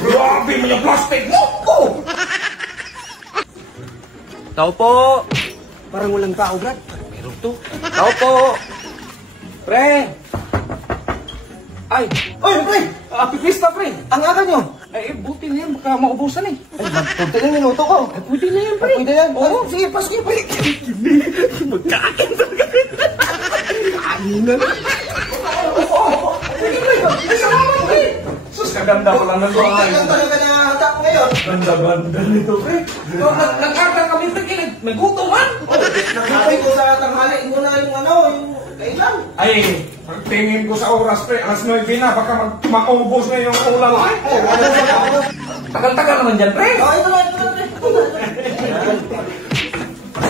Grabe mo yung plastic mo! Oh! Tao po! Parang walang tao, Brad. Meron to. Tao po! Pre! Ay! Oy, pre! Happy Fiesta, pre! Ang aga nyo! Ay, buti na yan. Baka maubusan eh. Ay, magpunta na yung minuto ko. Ay, pwede na yan, pre. Pwede yan. Oo. Sige, paski, pre. Magkain talaga. Kain na. Sige, pre. Ay, salamat, pre. Sus, kaganda ko lang ng bahay. Ang talaga na hatak ngayon. Ganda-ganda nito, pre. Nag-arta kami, pre. Nagutuman. Nakapay ko sa tanghali mo na yung yung kailan. Ay, pagtingin ko sa oras, pre. Alas 9 na. Baka maubos na yung ulam, pre. Tagal-tagal naman dyan, pre. Oh, ito na, pre.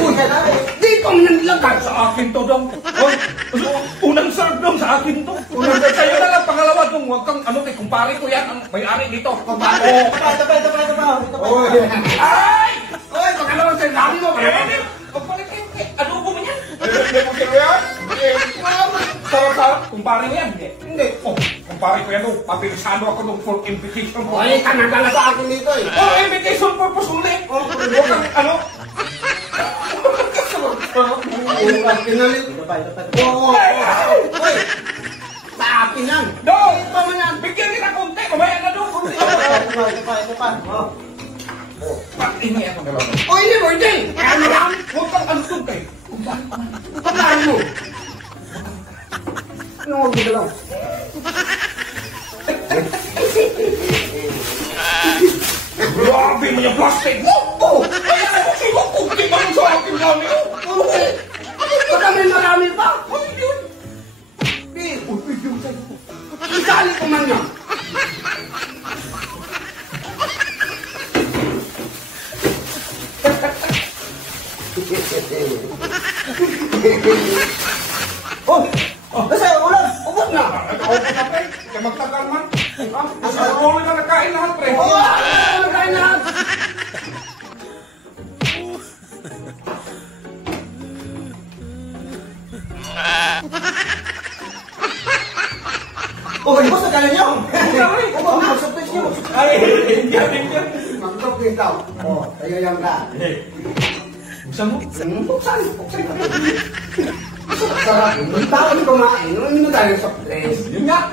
Uy, kailan. Dito mo nang ilagay sa akin to, dong. Oh, unang serve dong sa akin to. Unang serve sa'yo na lang. Pangalawa dong, huwag kang, kumpare ko yan, ang may-ari dito. Ito pa. Ay! Ay, pangalawa sa'yo, dami mo. Pagpalit kayo, adobo mo yan. Hindi mo kilo yan? Sarap-sarap, kumpare mo yan. Hindi. Oh, kumpare ko yan, oh. Papilisado ako nung for invitation ko. Ay, kanagala sa akin dito eh. Oh, invitation purpose ulit. Oh, huwag kang, Pinalit. Oo. Uy! Sa akin yan. Dong! Ito man yan. Bigyan kita konti, mamaya na dong. Ito pa. Ini ako dalawa. Oh, hindi mo, hindi. Ano lang? Huwag kang antog kayo. Pagkaan mo. Ano mo galaw? Grabe mo yung plastic mo! Oh! Ay, ako sigo kunti pa sa akin lang yun! Baka may marami pa. Ay, yun! Uy, yun sa'yo. Isali ko man yan. Oh! Basta, ulan! Ubod na! Ako na, pre. Kaya magtagal man. Sa ulo na nakain lahat, pre. Oh! Nakain na! Oh, boss, nagkala niyo! Oh, mag-surprise niyo! Ay, yan. Mag-surprise daw. Oh, tayo yan ka. Buksan mo. Buksan ka. Sarap. Yung tao ni kumain, nung hindi mo tayo surprise. Yun nga.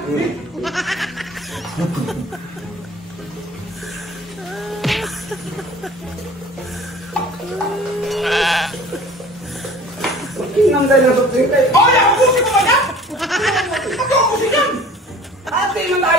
Tingnan tayo ng surprise tayo. Oh, yan! Ubusin ko ba yan? Ako ubusin yan! Ate, man tayo